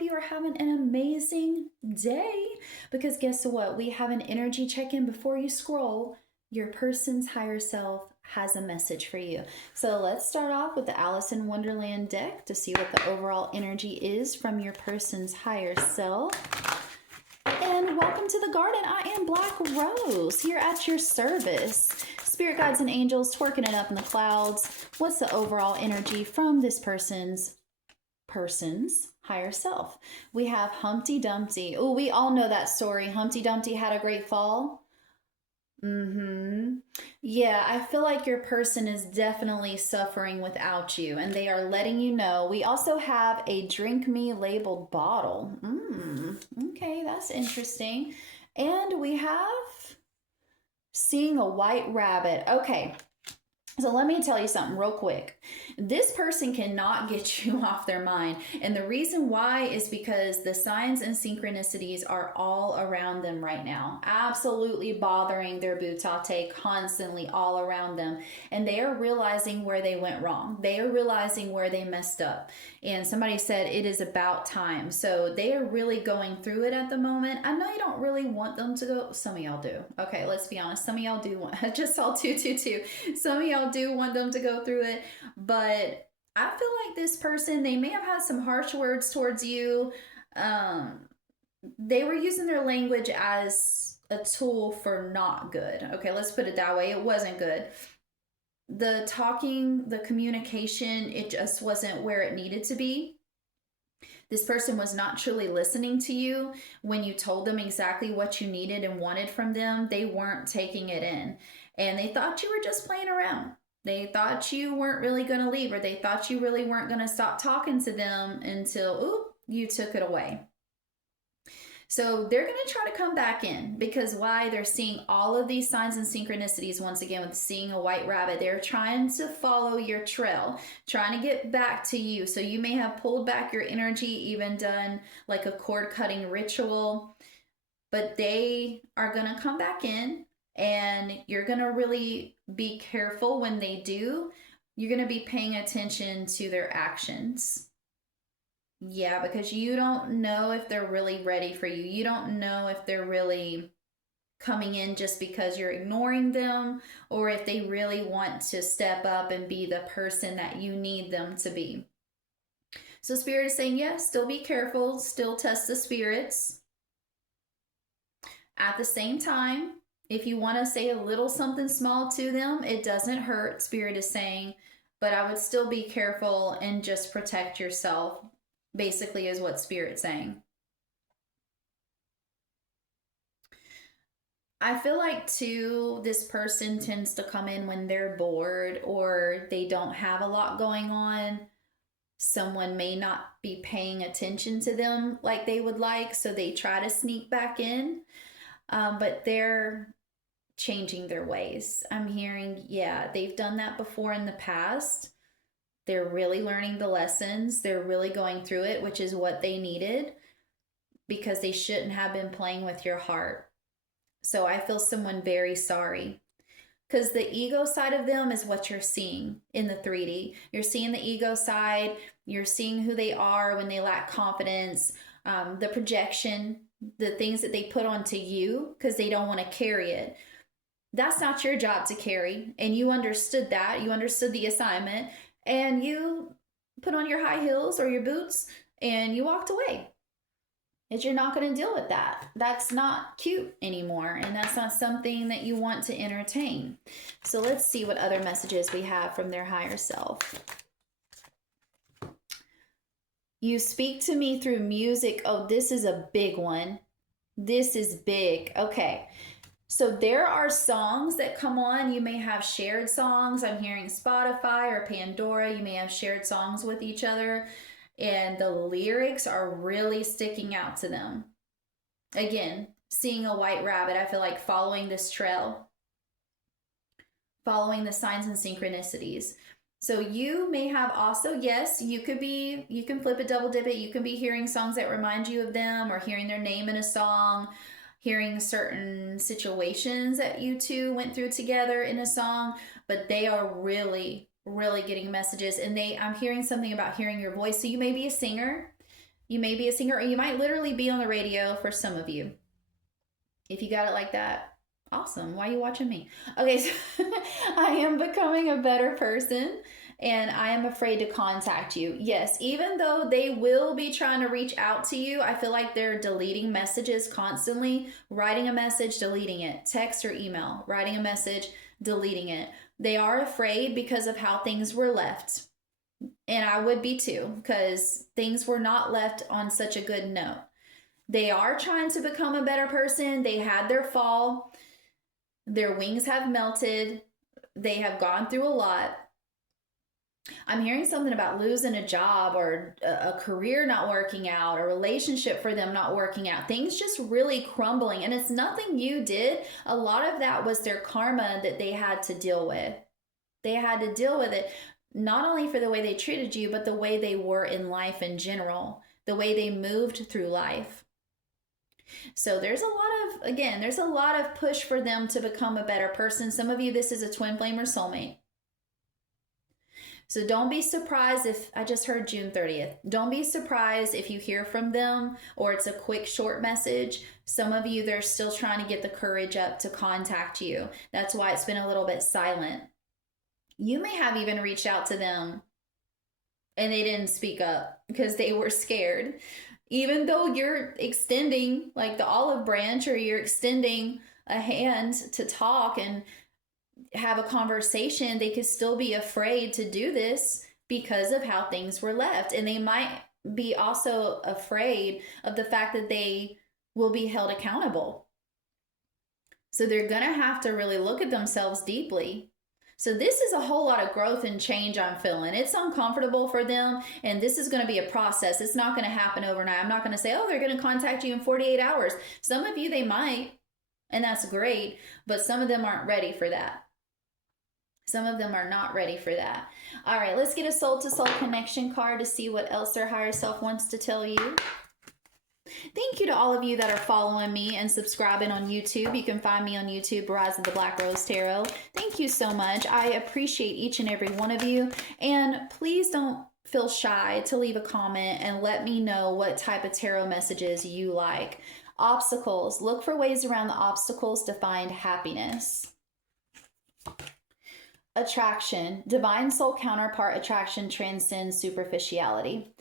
hope you are having an amazing day, because guess what? We have an energy check-in before you scroll. Your person's higher self has a message for you. So let's start off with the Alice in Wonderland deck to see what the overall energy is from your person's higher self. And welcome to the garden. I am Black Rose, here at your service. Spirit guides and angels twerking it up in the clouds. What's the overall energy from this person's higher self? We have Humpty Dumpty. Oh, we all know that story. Humpty Dumpty had a great fall. Yeah, I feel like your person is definitely suffering without you, and they are letting you know. We also have a drink me labeled bottle. Okay, that's interesting. And we have seeing a white rabbit. Okay, so let me tell you something real quick. This person cannot get you off their mind. And the reason why is because the signs and synchronicities are all around them right now. Absolutely bothering their butate constantly all around them. And they are realizing where they went wrong. They are realizing where they messed up. And somebody said it is about time. So they are really going through it at the moment. I know you don't really want them to go. Some of y'all do. Okay, let's be honest. Some of y'all do want. I just saw 222. Some of y'all do want them to go through it, but I feel like this person, they may have had some harsh words towards you. They were using their language as a tool for not good. Okay, let's put it that way. It wasn't good. The talking, the communication, it just wasn't where it needed to be. This person was not truly listening to you when you told them exactly what you needed and wanted from them. They weren't taking it in, and they thought you were just playing around. They thought you weren't really going to leave, or they thought you really weren't going to stop talking to them until, you took it away. So they're going to try to come back in, because why? They're seeing all of these signs and synchronicities once again with seeing a white rabbit. They're trying to follow your trail, trying to get back to you. So you may have pulled back your energy, even done like a cord cutting ritual, but they are going to come back in. And you're going to really be careful when they do. You're going to be paying attention to their actions. Yeah, because you don't know if they're really ready for you. You don't know if they're really coming in just because you're ignoring them, or if they really want to step up and be the person that you need them to be. So Spirit is saying, yes, still be careful, still test the spirits. At the same time, if you want to say a little something small to them, it doesn't hurt, Spirit is saying, but I would still be careful and just protect yourself, basically is what Spirit's saying. I feel like, too, this person tends to come in when they're bored or they don't have a lot going on. Someone may not be paying attention to them like they would like, so they try to sneak back in, but they're changing their ways. I'm hearing, yeah, they've done that before in the past. They're really learning the lessons. They're really going through it, which is what they needed, because they shouldn't have been playing with your heart. So I feel someone very sorry, because the ego side of them is what you're seeing in the 3D. You're seeing the ego side. You're seeing who they are when they lack confidence, the projection, the things that they put onto you because they don't want to carry it. That's not your job to carry, and you understood that. You understood the assignment, and you put on your high heels or your boots, and you walked away. Because you're not going to deal with that. That's not cute anymore, and that's not something that you want to entertain. So let's see what other messages we have from their higher self. You speak to me through music. Oh, this is a big one. This is big. Okay. So there are songs that come on. You may have shared songs. I'm hearing Spotify or Pandora. You may have shared songs with each other, and the lyrics are really sticking out to them. Again, seeing a white rabbit, I feel like following this trail, following the signs and synchronicities. So you may have also, yes, you can flip it, double dip it. You can be hearing songs that remind you of them, or hearing their name in a song, hearing certain situations that you two went through together in a song, but they are really, really getting messages. And I'm hearing something about hearing your voice. So you may be a singer. You may be a singer, or you might literally be on the radio for some of you. If you got it like that, awesome. Why are you watching me? Okay, so I am becoming a better person and I am afraid to contact you. Yes, even though they will be trying to reach out to you, I feel like they're deleting messages constantly, writing a message, deleting it, text or email, writing a message, deleting it. They are afraid because of how things were left. And I would be too, because things were not left on such a good note. They are trying to become a better person. They had their fall. Their wings have melted. They have gone through a lot. I'm hearing something about losing a job or a career not working out, a relationship for them not working out, things just really crumbling. And it's nothing you did. A lot of that was their karma that they had to deal with. They had to deal with it, not only for the way they treated you, but the way they were in life in general, the way they moved through life. So there's a lot of push for them to become a better person. Some of you, this is a twin flame or soulmate. So don't be surprised if, I just heard June 30th. Don't be surprised if you hear from them or it's a quick short message. Some of you, they're still trying to get the courage up to contact you. That's why it's been a little bit silent. You may have even reached out to them and they didn't speak up because they were scared. Even though you're extending like the olive branch, or you're extending a hand to talk and have a conversation, they could still be afraid to do this because of how things were left. And they might be also afraid of the fact that they will be held accountable. So they're going to have to really look at themselves deeply. So this is a whole lot of growth and change I'm feeling. It's uncomfortable for them, and this is going to be a process. It's not going to happen overnight. I'm not going to say, oh, they're going to contact you in 48 hours. Some of you, they might, and that's great, but some of them aren't ready for that. Some of them are not ready for that. All right, let's get a soul-to-soul connection card to see what else their higher self wants to tell you. Thank you to all of you that are following me and subscribing on YouTube. You can find me on YouTube, Rise of the Black Rose Tarot. Thank you so much. I appreciate each and every one of you. And please don't feel shy to leave a comment and let me know what type of tarot messages you like. Obstacles. Look for ways around the obstacles to find happiness. Attraction. Divine soul counterpart attraction transcends superficiality.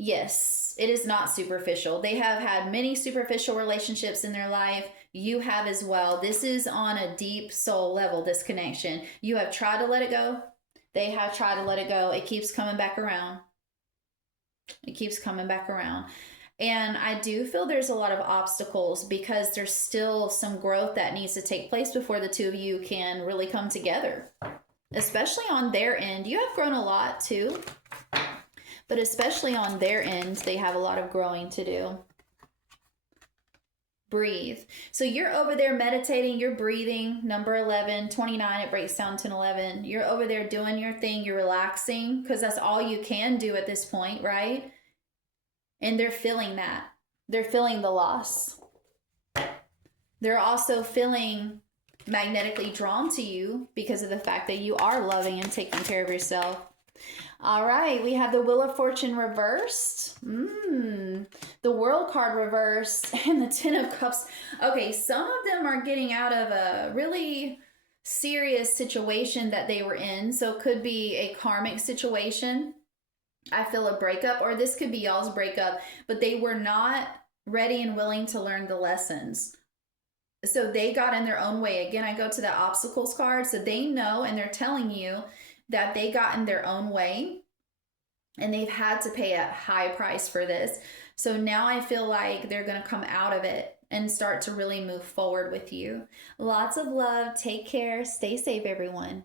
Yes, it is not superficial. They have had many superficial relationships in their life. You have as well. This is on a deep soul level, this connection. You have tried to let it go. They have tried to let it go. It keeps coming back around. It keeps coming back around. And I do feel there's a lot of obstacles because there's still some growth that needs to take place before the two of you can really come together. Especially on their end. You have grown a lot too. But especially on their end, they have a lot of growing to do. Breathe. So you're over there meditating, you're breathing, number 11, 29, it breaks down to 11. You're over there doing your thing, you're relaxing, because that's all you can do at this point, right? And they're feeling that. They're feeling the loss. They're also feeling magnetically drawn to you because of the fact that you are loving and taking care of yourself. All right, we have the Wheel of Fortune reversed. The World card reversed and the Ten of Cups. Okay, some of them are getting out of a really serious situation that they were in. So it could be a karmic situation. I feel a breakup, or this could be y'all's breakup, but they were not ready and willing to learn the lessons. So they got in their own way. Again, I go to the obstacles card. So they know, and they're telling you that they got in their own way and they've had to pay a high price for this. So now I feel like they're going to come out of it and start to really move forward with you. Lots of love. Take care. Stay safe, everyone.